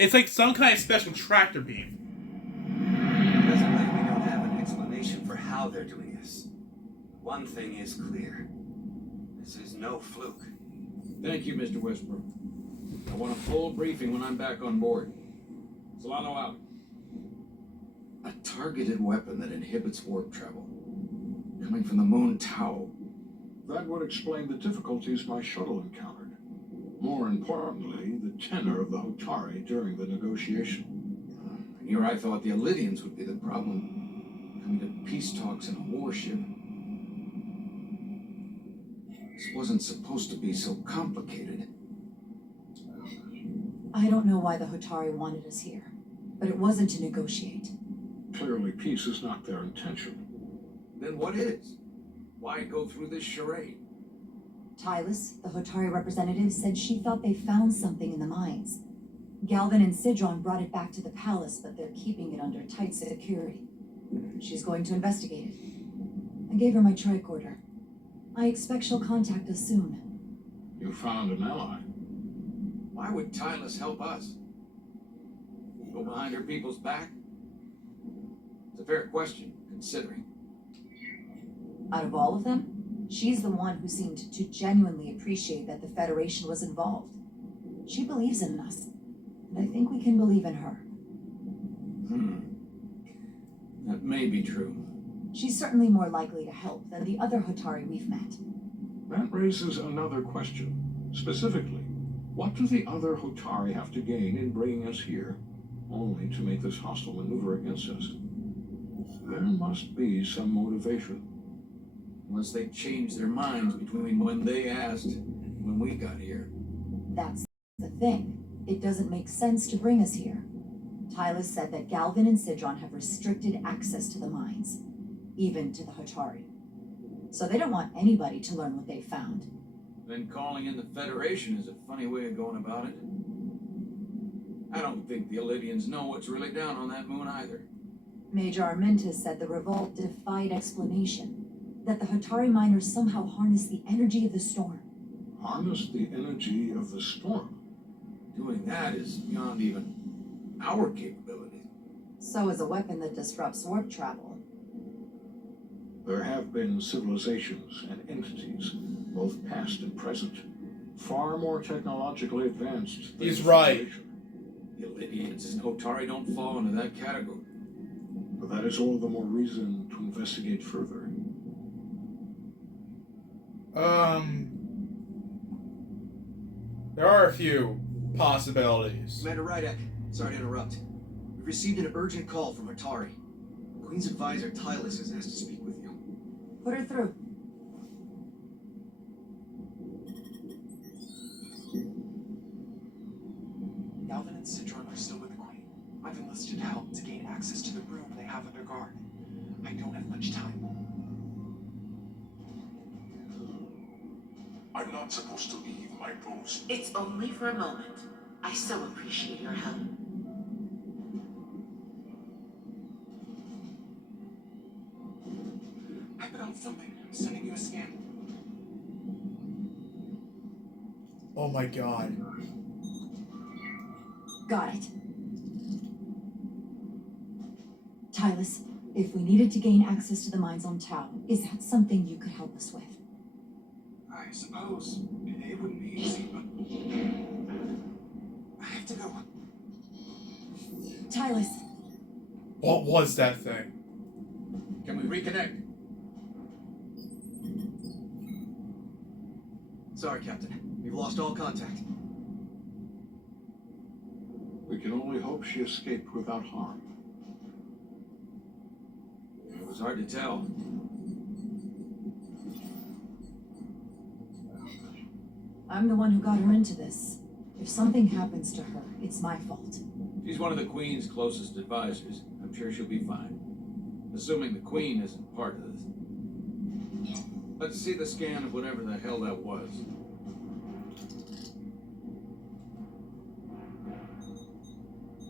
It's like some kind of special tractor beam. Presently, we don't have an explanation for how they're doing this. One thing is clear. This is no fluke. Thank you, Mr. Westbrook. I want a full briefing when I'm back on board. Solano out. A targeted weapon that inhibits warp travel. Coming from the moon Tau. That would explain the difficulties my shuttle encountered. More importantly, the tenor of the Hotari during the negotiation. And here I thought the Elydians would be the problem. Coming to peace talks in a warship. This wasn't supposed to be so complicated. I don't know why the Hotari wanted us here, but it wasn't to negotiate. Clearly, peace is not their intention. Then what is? Why go through this charade? Tylus, the Hotari representative, said she thought they found something in the mines. Galvin and Sidron brought it back to the palace, but they're keeping it under tight security. She's going to investigate it. I gave her my tricorder. I expect she'll contact us soon. You found an ally. Why would Tylus help us? Go behind her people's back? It's a fair question, considering. Out of all of them, she's the one who seemed to genuinely appreciate that the Federation was involved. She believes in us, and I think we can believe in her. That may be true. She's certainly more likely to help than the other Hotari we've met. That raises another question. Specifically, what do the other Hotari have to gain in bringing us here, only to make this hostile maneuver against us? There must be some motivation. Unless they changed their minds between when they asked and when we got here. That's the thing. It doesn't make sense to bring us here. Tylus said that Galvin and Sidron have restricted access to the mines, even to the Hotari. So they don't want anybody to learn what they found. Then calling in the Federation is a funny way of going about it. I don't think the Elydians know what's really down on that moon either. Major Armentis said the revolt defied explanation, that the Hotari miners somehow harnessed the energy of the storm. Harness the energy of the storm. Doing that is beyond even our capability. So is a weapon that disrupts warp travel. There have been civilizations and entities, both past and present, far more technologically advanced than He's the right. Federation. The Elydians and Hotari don't fall into that category. But that is all the more reason to investigate further. There are a few possibilities. Commander Rydak, sorry to interrupt. We've received an urgent call from Hotari. Queen's advisor, Tylus, has asked to speak with you. Put her through. Galvin and Sidron are still with the Queen. I've enlisted help to gain access to the room they have under guard. I don't have much time. I'm not supposed to leave my post. It's only for a moment. I so appreciate your help. I found something. I'm sending you a scan. Oh my god. Got it. Tylus, if we needed to gain access to the mines on Tau, is that something you could help us with? I suppose it wouldn't be easy, but I have to go. Tylus, What was that thing? Can we reconnect? Sorry, Captain. We've lost all contact. We can only hope she escaped without harm. It was hard to tell. I'm the one who got her into this. If something happens to her, it's my fault. She's one of the Queen's closest advisors. I'm sure she'll be fine. Assuming the Queen isn't part of this. Let's see the scan of whatever the hell that was.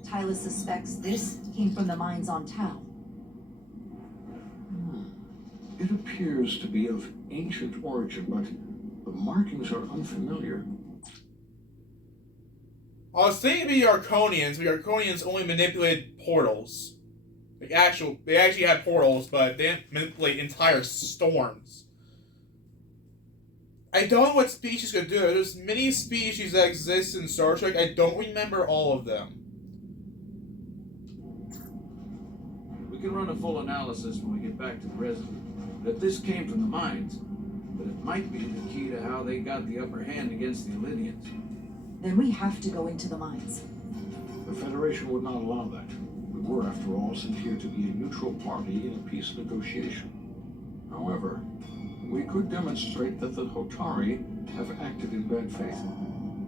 Tylus suspects this came from the mines on Tau. It appears to be of ancient origin, but the markings are unfamiliar. I was thinking the Arconians, but the Arconians only manipulated portals. They actually had portals, but they didn't manipulate entire storms. I don't know what species could do it. There's many species that exist in Star Trek. I don't remember all of them. We can run a full analysis when we get back to the Resurgence. But if this came from the mines, but it might be the key to how they got the upper hand against the Illyrians. Then we have to go into the mines. The Federation would not allow that. We were, after all, sent here to be a neutral party in a peace negotiation. However, we could demonstrate that the Hotari have acted in bad faith,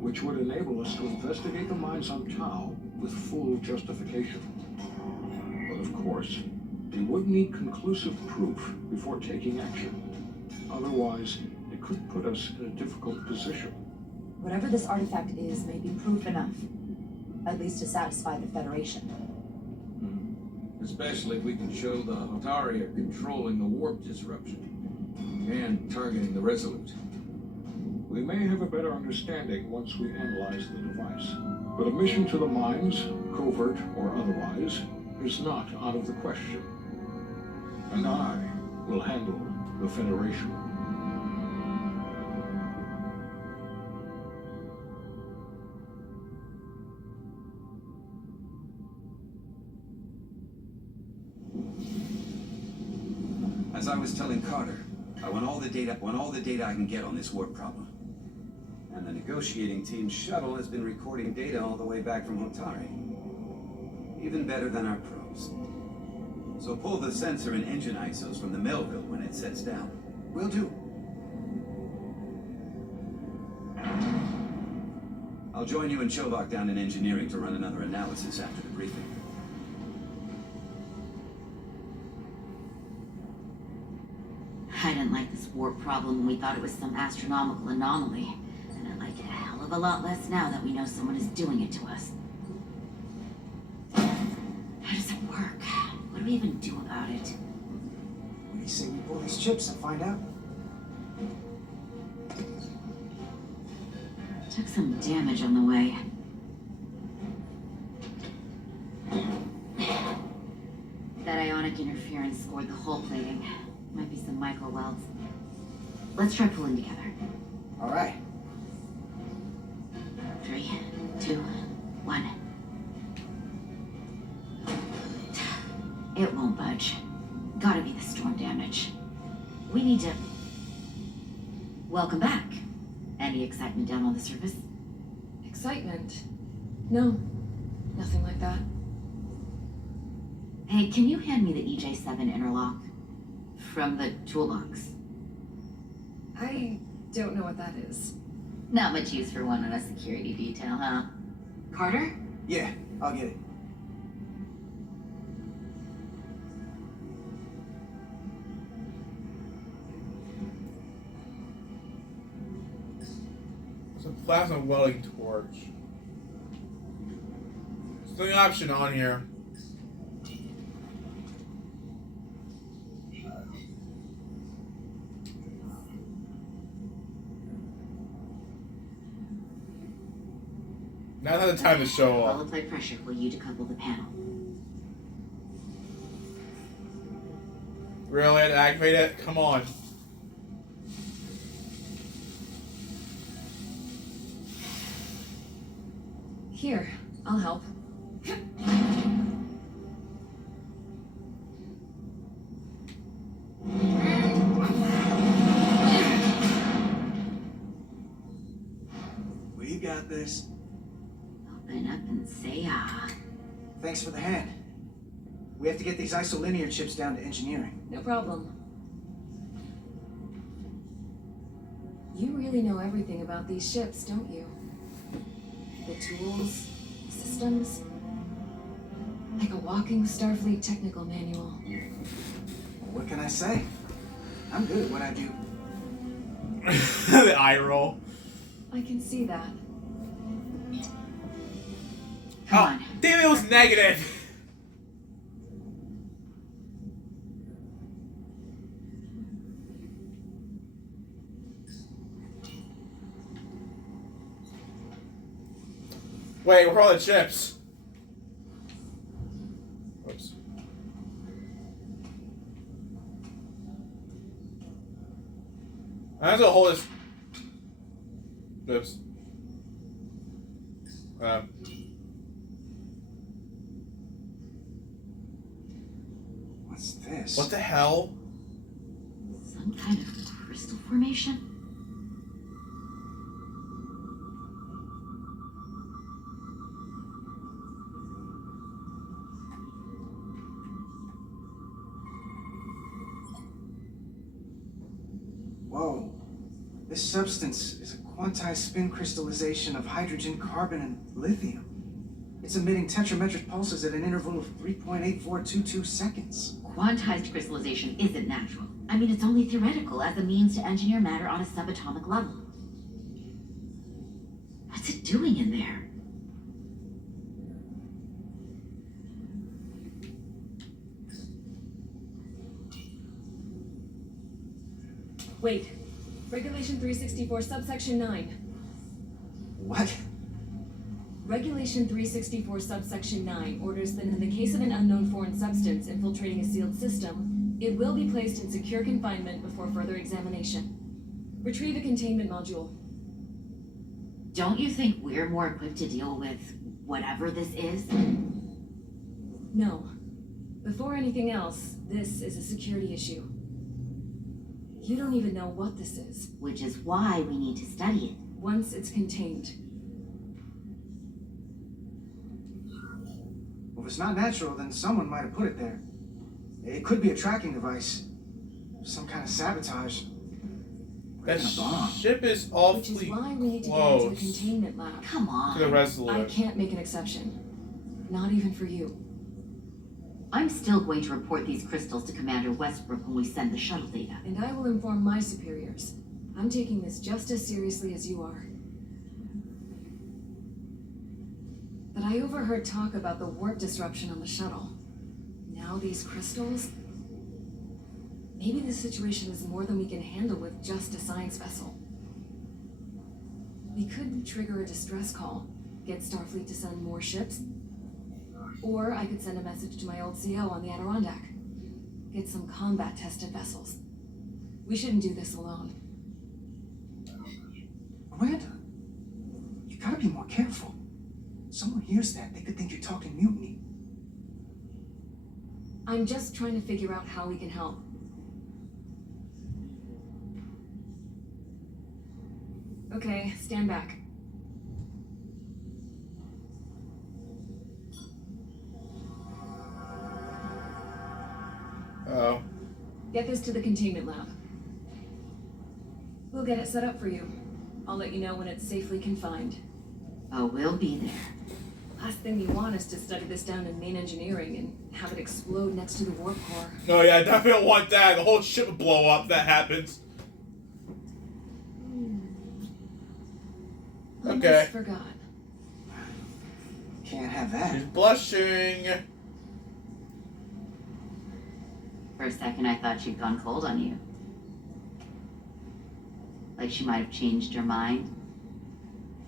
which would enable us to investigate the mines on Tau with full justification. But of course, we would need conclusive proof before taking action. Otherwise, it could put us in a difficult position. Whatever this artifact is may be proof enough. At least to satisfy the Federation. Especially if we can show the Hotari are controlling the warp disruption and targeting the Resolute. We may have a better understanding once we analyze the device. But a mission to the mines, covert or otherwise, is not out of the question. And I will handle the Federation. As I was telling Carter, I want all the data I can get on this warp problem. And the negotiating team's shuttle has been recording data all the way back from Hotari. Even better than our probes. So pull the sensor and engine ISOs from the Melville when it sets down. Will do. I'll join you and Chobok down in engineering to run another analysis after the briefing. I didn't like this warp problem when we thought it was some astronomical anomaly. And I like it a hell of a lot less now that we know someone is doing it to us. How does it work? What do we even do about it? What do you say we pull these chips and find out? Took some damage on the way. That ionic interference scored the hull plating. Might be some micro welds. Let's try pulling together. All right. 3, 2, 1. It won't budge. Gotta be the storm damage. We need to... Welcome back. Any excitement down on the surface? Excitement? No. Nothing like that. Hey, can you hand me the EJ7 interlock? From the toolbox. I don't know what that is. Not much use for one on a security detail, huh? Carter? Yeah, I'll get it. It's a plasma welding torch. There's the option on here. Now's not the time to show I'll off. apply pressure for you to decouple the panel. Really? I had to activate it? Come on. Here, I'll help. We got this. Open up and say ah. Thanks for the hand. We have to get these isolinear chips down to engineering. No problem. You really know everything about these ships, don't you? The tools, systems. Like a walking Starfleet technical manual. What can I say? I'm good at what I do. The eye roll. I can see that. Come Oh, on. damn it was negative. Wait, where are all the chips? Oops. I'm just gonna hold this. Oops. What's this? What the hell? Some kind of crystal formation? Whoa. This substance is a quantized spin crystallization of hydrogen, carbon, and lithium. It's emitting tetrametric pulses at an interval of 3.8422 seconds. Quantized crystallization isn't natural. I mean, it's only theoretical as a means to engineer matter on a subatomic level. What's it doing in there? Wait. Regulation 364, subsection 9. What? Regulation 364, subsection 9 orders that in the case of an unknown foreign substance infiltrating a sealed system, it will be placed in secure confinement before further examination. Retrieve a containment module. Don't you think we're more equipped to deal with whatever this is? No. Before anything else, this is a security issue. You don't even know what this is. Which is why we need to study it. Once it's contained. Well, if it's not natural, then someone might have put it there. It could be a tracking device. Some kind of sabotage. That Or even a bomb. ship is Which awfully is why we need to get into the close containment lab. Come to the on. Resolute. I can't make an exception. Not even for you. I'm still going to report these crystals to Commander Westbrook when we send the shuttle data. And I will inform my superiors. I'm taking this just as seriously as you are. But I overheard talk about the warp disruption on the shuttle. Now these crystals? Maybe the situation is more than we can handle with just a science vessel. We could trigger a distress call, get Starfleet to send more ships, or I could send a message to my old CO on the Adirondack. Get some combat-tested vessels. We shouldn't do this alone. Miranda, you gotta be more careful. Someone hears that, they could think you're talking mutiny. I'm just trying to figure out how we can help. Okay, stand back. Oh. Get this to the containment lab. We'll get it set up for you. I'll let you know when it's safely confined. Oh, we'll be there. Last thing you want is to study this down in main engineering and have it explode next to the warp core. No, yeah, I definitely don't want that. The whole ship would blow up if that happens. Almost Okay. forgot. Can't have She's that. blushing. For a second, I thought she'd gone cold on you. Like she might have changed her mind.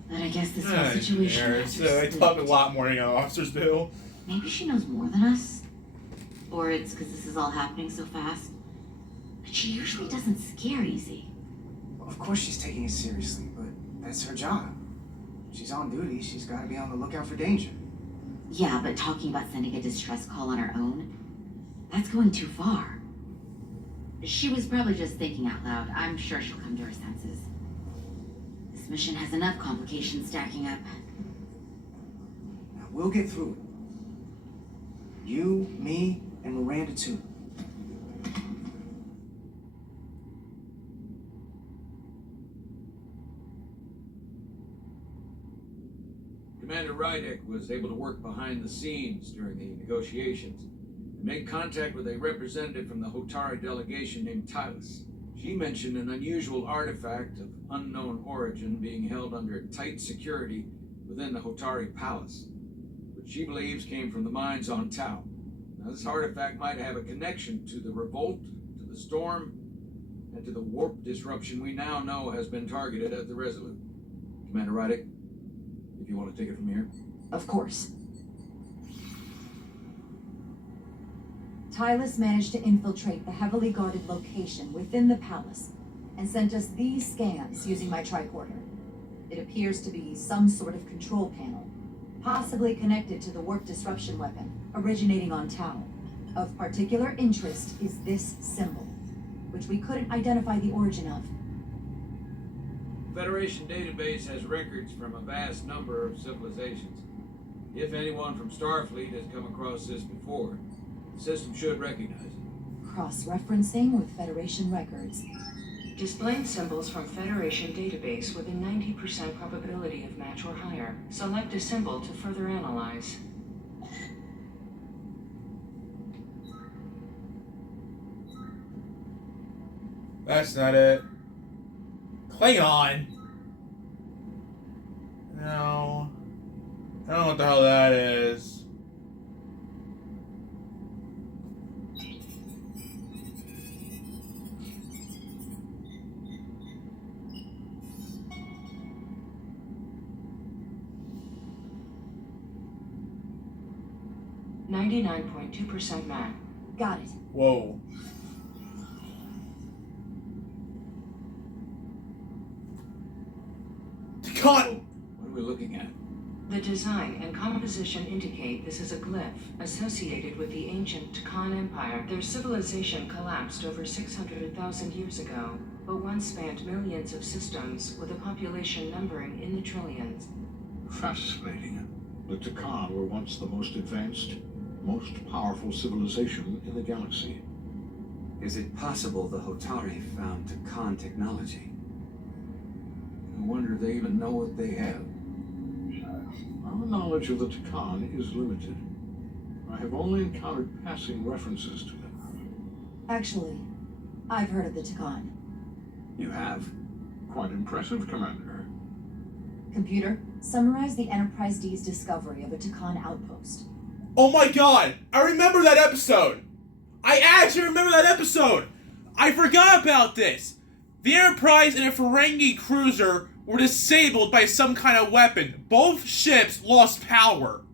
But I guess this whole situation has her They talk a spooked. lot more than officers do. Maybe she knows more than us. Or it's because this is all happening so fast. But she usually doesn't scare easy. Well, of course she's taking it seriously, but that's her job. She's on duty, she's gotta be on the lookout for danger. Yeah, but talking about sending a distress call on her own, that's going too far. She was probably just thinking out loud. I'm sure she'll come to her senses. This mission has enough complications stacking up. Now, we'll get through it. You, me, and Miranda too. Commander Rydek was able to work behind the scenes during the negotiations and make contact with a representative from the Hotari delegation named Tylus. She mentioned an unusual artifact of unknown origin being held under tight security within the Hotari Palace, which she believes came from the mines on Tau. Now, this artifact might have a connection to the revolt, to the storm, and to the warp disruption we now know has been targeted at the Resolute. Commander Rydek, if you want to take it from here. Of course. Tylus managed to infiltrate the heavily guarded location within the palace and sent us these scans using my tricorder. It appears to be some sort of control panel, possibly connected to the warp disruption weapon originating on Tau. Of particular interest is this symbol, which we couldn't identify the origin of. Federation database has records from a vast number of civilizations. If anyone from Starfleet has come across this before, the system should recognize it. Cross-referencing with Federation records. Displaying symbols from Federation database with a 90% probability of match or higher. Select a symbol to further analyze. That's not it. Klingon. No. I don't know what the hell that is. .2% match. Got it. Whoa. Tkon! What are we looking at? The design and composition indicate this is a glyph associated with the ancient Tkon Empire. Their civilization collapsed over 600,000 years ago, but once spanned millions of systems with a population numbering in the trillions. Fascinating. The Tkon were once the most advanced, most powerful civilization in the galaxy. Is it possible the Hotari found Tkon technology? I wonder if they even know what they have. Our knowledge of the Tkon is limited. I have only encountered passing references to them. Actually, I've heard of the Tkon. You have? Quite impressive, Commander. Computer, summarize the Enterprise D's discovery of a Tkon outpost. Oh my god! I remember that episode! I actually remember that episode! I forgot about this! The Enterprise and a Ferengi cruiser were disabled by some kind of weapon. Both ships lost power.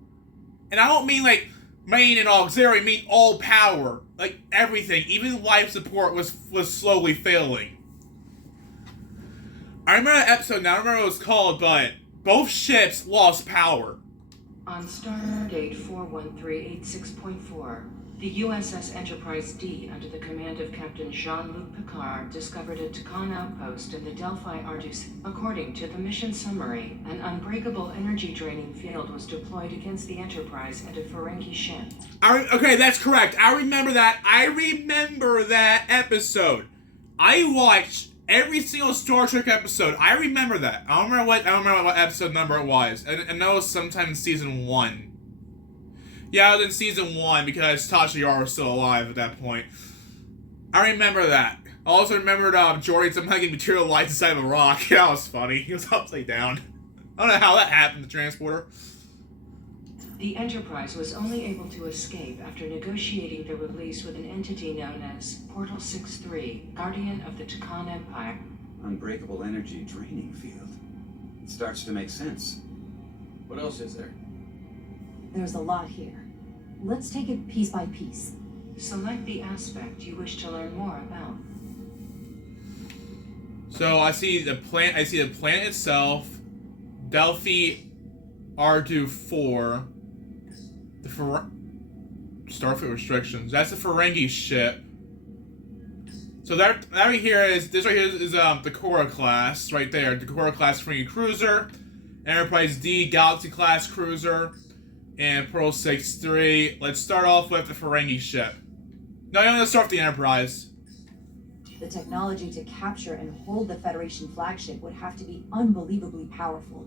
And I don't mean like main and auxiliary, I mean all power. Like everything. Even life support was slowly failing. I remember that episode now, I don't remember what it was called, but both ships lost power. On Stardate 41386.4, the USS Enterprise D, under the command of Captain Jean-Luc Picard, discovered a Tkon outpost in the Delphi Argus. According to the mission summary, an unbreakable energy-draining field was deployed against the Enterprise and a Ferengi ship. Okay, that's correct. I remember that. I remember that episode. I watched every single Star Trek episode. I remember that. I don't remember what episode number it was. And that was sometime in season 1. Yeah, it was in season 1 because Tasha Yar was still alive at that point. I remember that. I also remembered Jordan somehow getting materialized inside of a rock. That was funny. He was upside down. I don't know how that happened, the transporter. The Enterprise was only able to escape after negotiating their release with an entity known as Portal 6-3, Guardian of the Tkon Empire. Unbreakable energy draining field. It starts to make sense. What else is there? There's a lot here. Let's take it piece by piece. Select the aspect you wish to learn more about. So I see the planet itself, Delphi Ardu 4, the Starfleet restrictions. That's the Ferengi ship. So that right here is the Cora class right there. The Cora class Ferengi cruiser, Enterprise D Galaxy class cruiser, and Pearl 6-3. Let's start off with the Ferengi ship. No, let's start with the Enterprise. The technology to capture and hold the Federation flagship would have to be unbelievably powerful.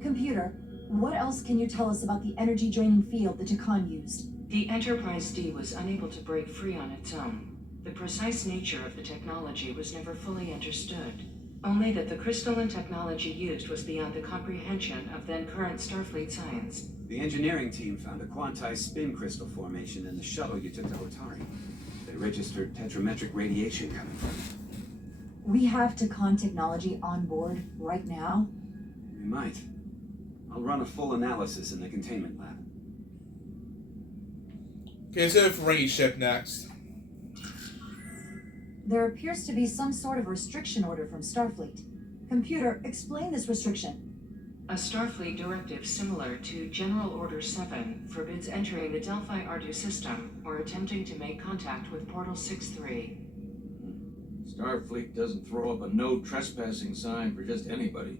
Computer, what else can you tell us about the energy-draining field the Tkon used? The Enterprise D was unable to break free on its own. The precise nature of the technology was never fully understood. Only that the crystalline technology used was beyond the comprehension of then-current Starfleet science. The engineering team found a quantized spin crystal formation in the shuttle you took to Hotari. They registered tetrametric radiation coming from it. We have Tkon technology on board right now? We might. I'll run a full analysis in the containment lab. Okay, let's do the Ferengi ship next. There appears to be some sort of restriction order from Starfleet. Computer, explain this restriction. A Starfleet directive similar to General Order 7 forbids entering the Delphi Ardu system or attempting to make contact with Portal 6-3. Starfleet doesn't throw up a no trespassing sign for just anybody.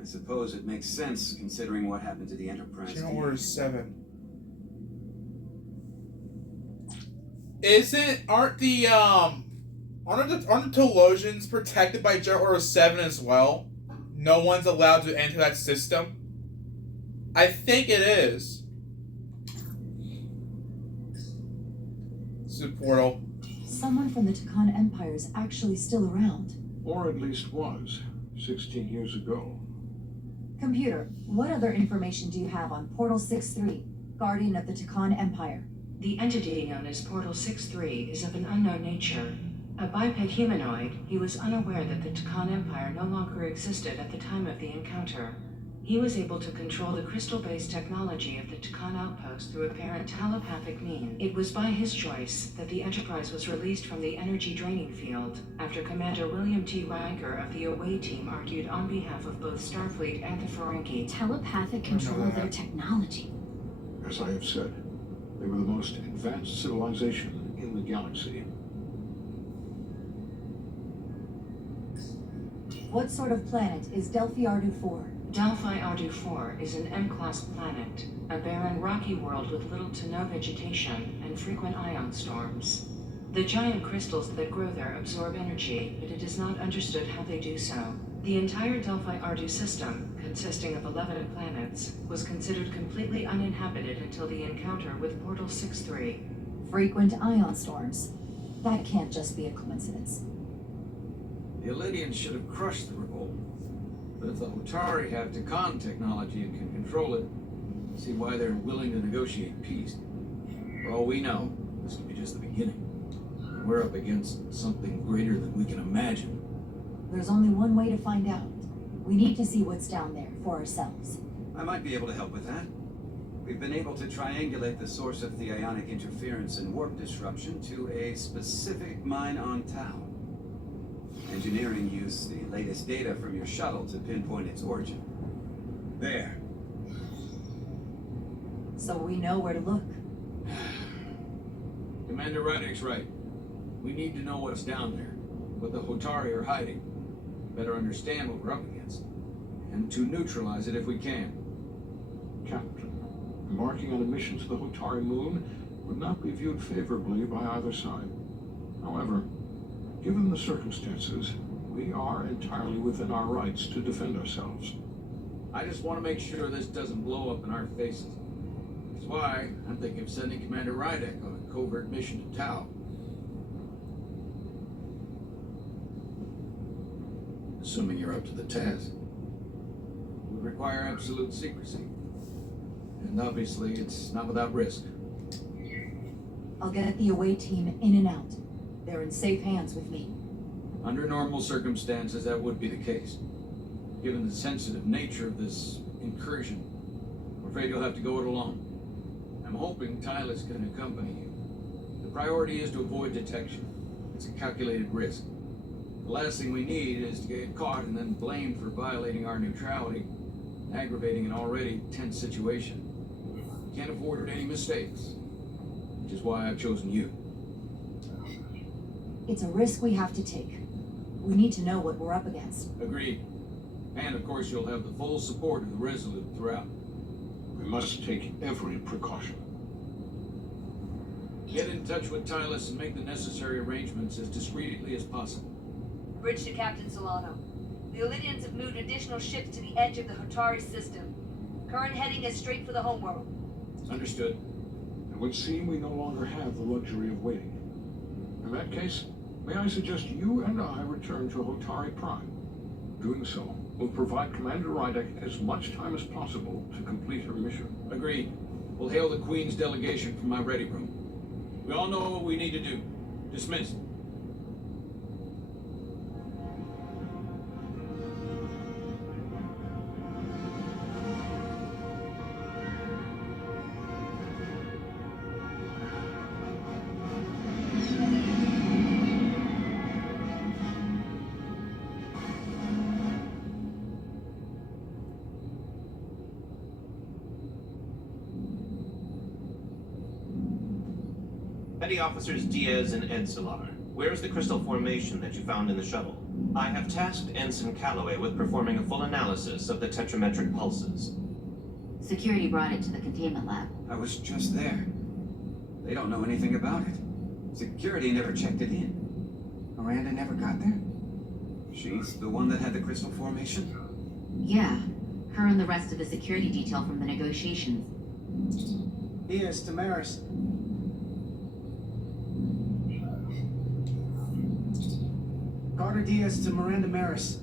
I suppose it makes sense considering what happened to the Enterprise. General Order 7. Aren't the Telosians protected by General Order 7 as well? No one's allowed to enter that system? I think it is. It's a portal. Someone from the Tkon Empire is actually still around. Or at least was, 16 years ago. Computer, what other information do you have on Portal 6-3, Guardian of the Tkon Empire? The entity known as Portal 6-3 is of an unknown nature. A biped humanoid, he was unaware that the Tkon Empire no longer existed at the time of the encounter. He was able to control the crystal-based technology of the Tkon outpost through apparent telepathic means. It was by his choice that the Enterprise was released from the energy draining field after Commander William T. Riker of the Away Team argued on behalf of both Starfleet and the Ferengi. Telepathic control of their technology. As I have said, they were the most advanced civilization in the galaxy. What sort of planet is Delphi Ardu 4? Delphi Ardu 4 is an M-class planet, a barren rocky world with little to no vegetation and frequent ion storms. The giant crystals that grow there absorb energy, but it is not understood how they do so. The entire Delphi Ardu system, consisting of 11 planets, was considered completely uninhabited until the encounter with Portal 6-3. Frequent ion storms. That can't just be a coincidence. The Elydians should have crushed the revolt. But if the Hotari have Tkon technology and can control it, I see why they're willing to negotiate peace. For all we know, this could be just the beginning. And we're up against something greater than we can imagine. There's only one way to find out. We need to see what's down there for ourselves. I might be able to help with that. We've been able to triangulate the source of the ionic interference and warp disruption to a specific mine on Tau. Engineering used the latest data from your shuttle to pinpoint its origin. There. So we know where to look. Commander Rydek's right. We need to know what's down there, what the Hotari are hiding, better understand what we're up against, and to neutralize it if we can. Captain, embarking on a mission to the Hotari moon would not be viewed favorably by either side. However, given the circumstances, we are entirely within our rights to defend ourselves. I just want to make sure this doesn't blow up in our faces. That's why I'm thinking of sending Commander Rydek on a covert mission to Tau. Assuming you're up to the task. It would require absolute secrecy. And obviously, it's not without risk. I'll get the away team in and out. They're in safe hands with me. Under normal circumstances, that would be the case. Given the sensitive nature of this incursion, I'm afraid you'll have to go it alone. I'm hoping Tylus can accompany you. The priority is to avoid detection. It's a calculated risk. The last thing we need is to get caught and then blamed for violating our neutrality, aggravating an already tense situation. We can't afford any mistakes, which is why I've chosen you. It's a risk we have to take. We need to know what we're up against. Agreed. And of course you'll have the full support of the Resolute throughout. We must take every precaution. Get in touch with Tylus and make the necessary arrangements as discreetly as possible. Bridge to Captain Solano. The Elydians have moved additional ships to the edge of the Hotari system. Current heading is straight for the homeworld. Understood. It would seem we no longer have the luxury of waiting. In that case, may I suggest you and I return to Hotari Prime? Doing so will provide Commander Rydek as much time as possible to complete her mission. Agreed. We'll hail the Queen's delegation from my ready room. We all know what we need to do. Dismissed. Petty Officers Diaz and Edsolar, where is the crystal formation that you found in the shuttle? I have tasked Ensign Calloway with performing a full analysis of the tetrametric pulses. Security brought it to the containment lab. I was just there. They don't know anything about it. Security never checked it in. Miranda never got there? She's the one that had the crystal formation? Yeah, her and the rest of the security detail from the negotiations. Diaz, Damaris. Carter Diaz to Miranda Maris.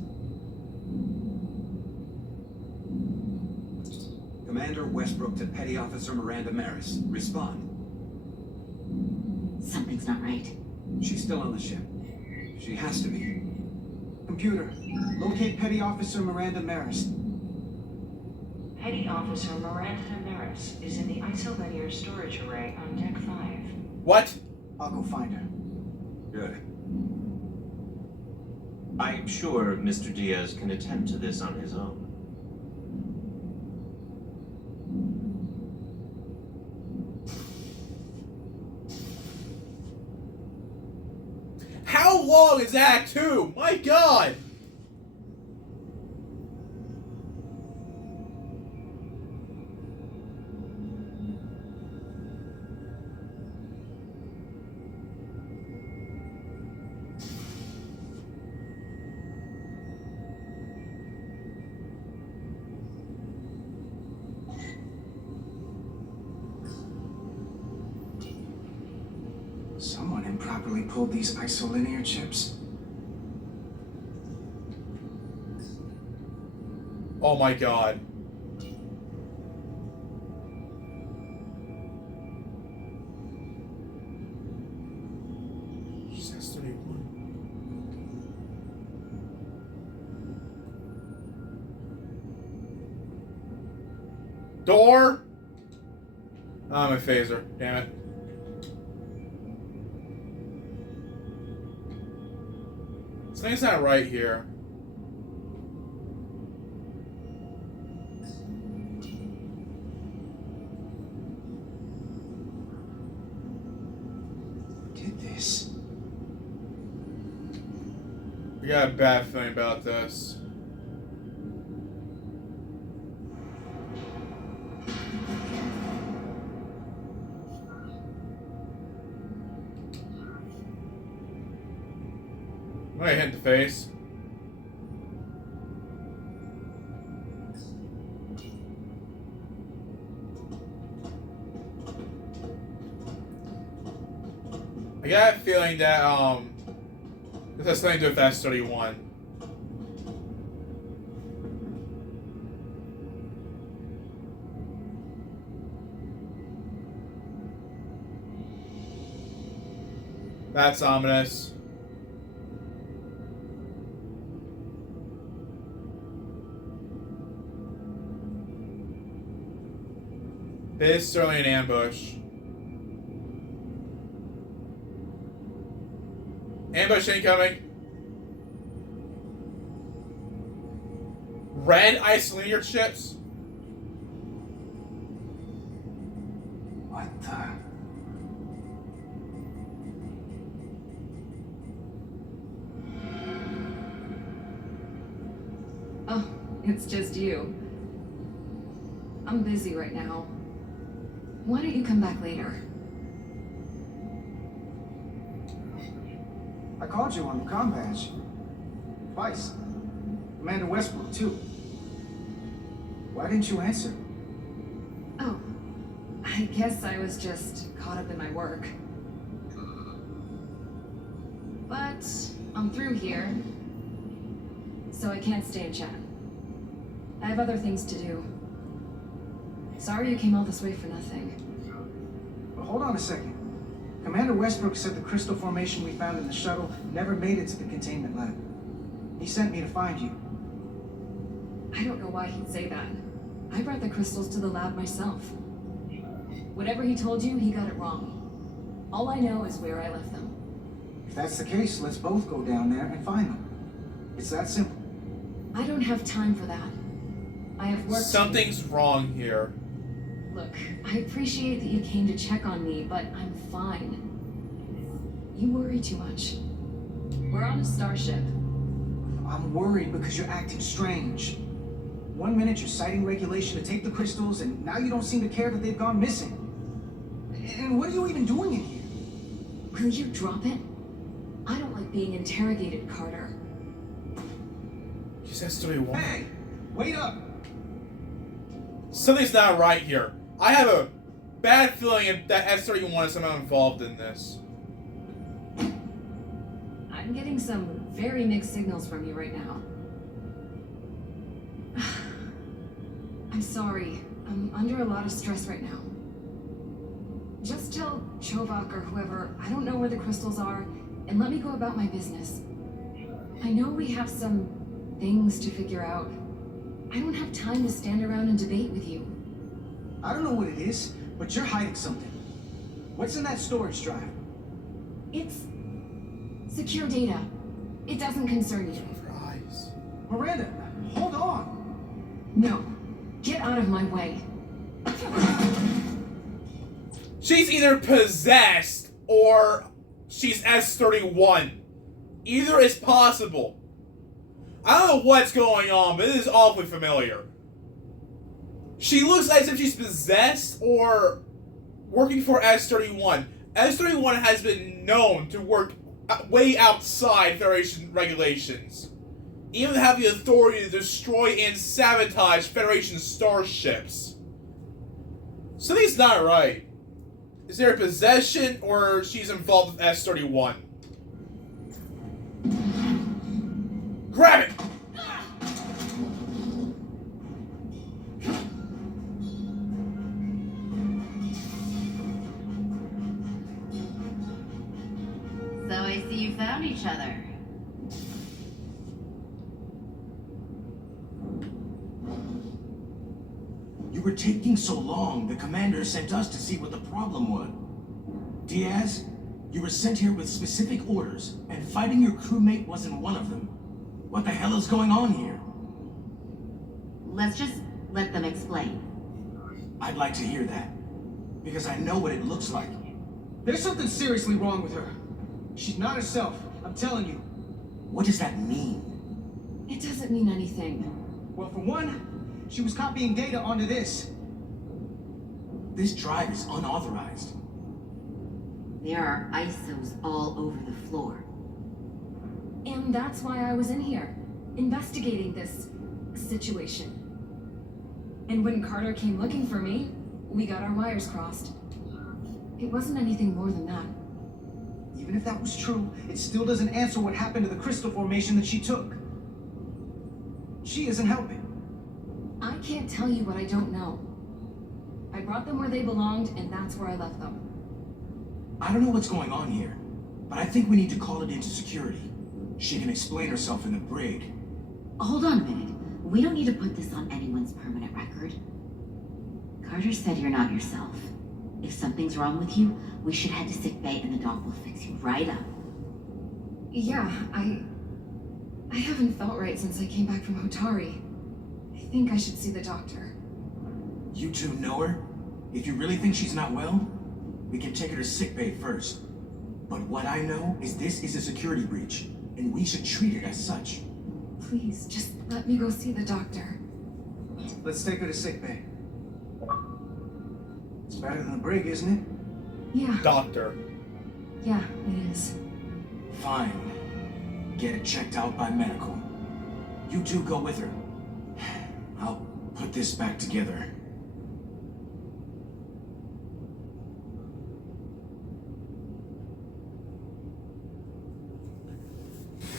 Commander Westbrook to Petty Officer Miranda Maris. Respond. Something's not right. She's still on the ship. She has to be. Computer, locate Petty Officer Miranda Maris. Petty Officer Miranda Maris is in the isolinear storage array on Deck 5. What? I'll go find her. Good. I'm sure Mr. Diaz can attend to this on his own. How long is Act 2? My God! Someone improperly pulled these isolinear chips. Oh my God. She says 31. Door! Oh, my phaser. Damn it. Something's not right here. Did this? I got a bad feeling about this. I'm gonna hit in the face. I got a feeling that this has something to do with S-31. That's ominous. This is certainly an ambush. Ambush incoming. Red isolinear chips. What the? Oh, it's just you. I'm busy right now. Why don't you come back later? I called you on the comm badge. Twice. Commander Westbrook, too. Why didn't you answer? Oh, I guess I was just caught up in my work. But I'm through here, so I can't stay and chat. I have other things to do. Sorry you came all this way for nothing. But hold on a second. Commander Westbrook said the crystal formation we found in the shuttle never made it to the containment lab. He sent me to find you. I don't know why he'd say that. I brought the crystals to the lab myself. Whatever he told you, he got it wrong. All I know is where I left them. If that's the case, let's both go down there and find them. It's that simple. I don't have time for that. I have work. Something's wrong here. Look, I appreciate that you came to check on me, but I'm fine. You worry too much. We're on a starship. I'm worried because you're acting strange. 1 minute you're citing regulation to take the crystals, and now you don't seem to care that they've gone missing. And what are you even doing in here? Will you drop it? I don't like being interrogated, Carter. He says 31. Hey, wait up! Something's not right here. I have a bad feeling that S31 is somehow involved in this. I'm getting some very mixed signals from you right now. I'm sorry. I'm under a lot of stress right now. Just tell Chovak or whoever I don't know where the crystals are, and let me go about my business. I know we have some things to figure out. I don't have time to stand around and debate with you. I don't know what it is, but you're hiding something. What's in that storage drive? It's secure data. It doesn't concern you. Miranda, hold on. No. Get out of my way. She's either possessed or she's S31. Either is possible. I don't know what's going on, but it is awfully familiar. She looks as if she's possessed or working for S31. S31 has been known to work way outside Federation regulations. Even have the authority to destroy and sabotage Federation starships. Something's not right. Is there a possession or she's involved with S31? Grab it! So I see you found each other. You were taking so long, the commander sent us to see what the problem was. Diaz, you were sent here with specific orders, and fighting your crewmate wasn't one of them. What the hell is going on here? Let's just let them explain. I'd like to hear that, because I know what it looks like. There's something seriously wrong with her. She's not herself, I'm telling you. What does that mean? It doesn't mean anything. Well, for one, she was copying data onto this. This drive is unauthorized. There are ISOs all over the floor. And that's why I was in here, investigating this situation. And when Carter came looking for me, we got our wires crossed. It wasn't anything more than that. Even if that was true, it still doesn't answer what happened to the crystal formation that she took. She isn't helping. I can't tell you what I don't know. I brought them where they belonged, and that's where I left them. I don't know what's going on here, but I think we need to call it into security. She can explain herself in the brig. Hold on a minute. We don't need to put this on anyone's permanent record. Carter said you're not yourself. If something's wrong with you, we should head to sickbay and the doc will fix you right up. Yeah, I haven't felt right since I came back from Hotari. I think I should see the doctor. You two know her? If you really think she's not well, we can take her to sickbay first. But what I know is this is a security breach, and we should treat it as such. Please, just let me go see the doctor. Let's take her to sickbay. It's better than the brig, isn't it? Yeah. Doctor. Yeah, it is. Fine. Get it checked out by medical. You two go with her. I'll put this back together.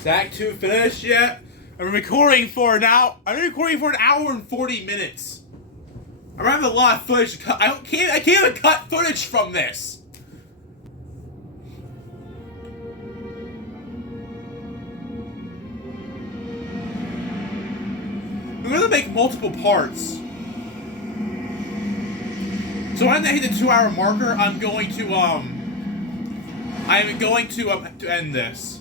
Is Act 2 finished yet? I've been recording for an hour. I've been recording for an hour and 40 minutes. I have a lot of footage to cut. I can't even cut footage from this. I'm gonna make multiple parts. So when I hit the 2-hour marker, I'm going to end this.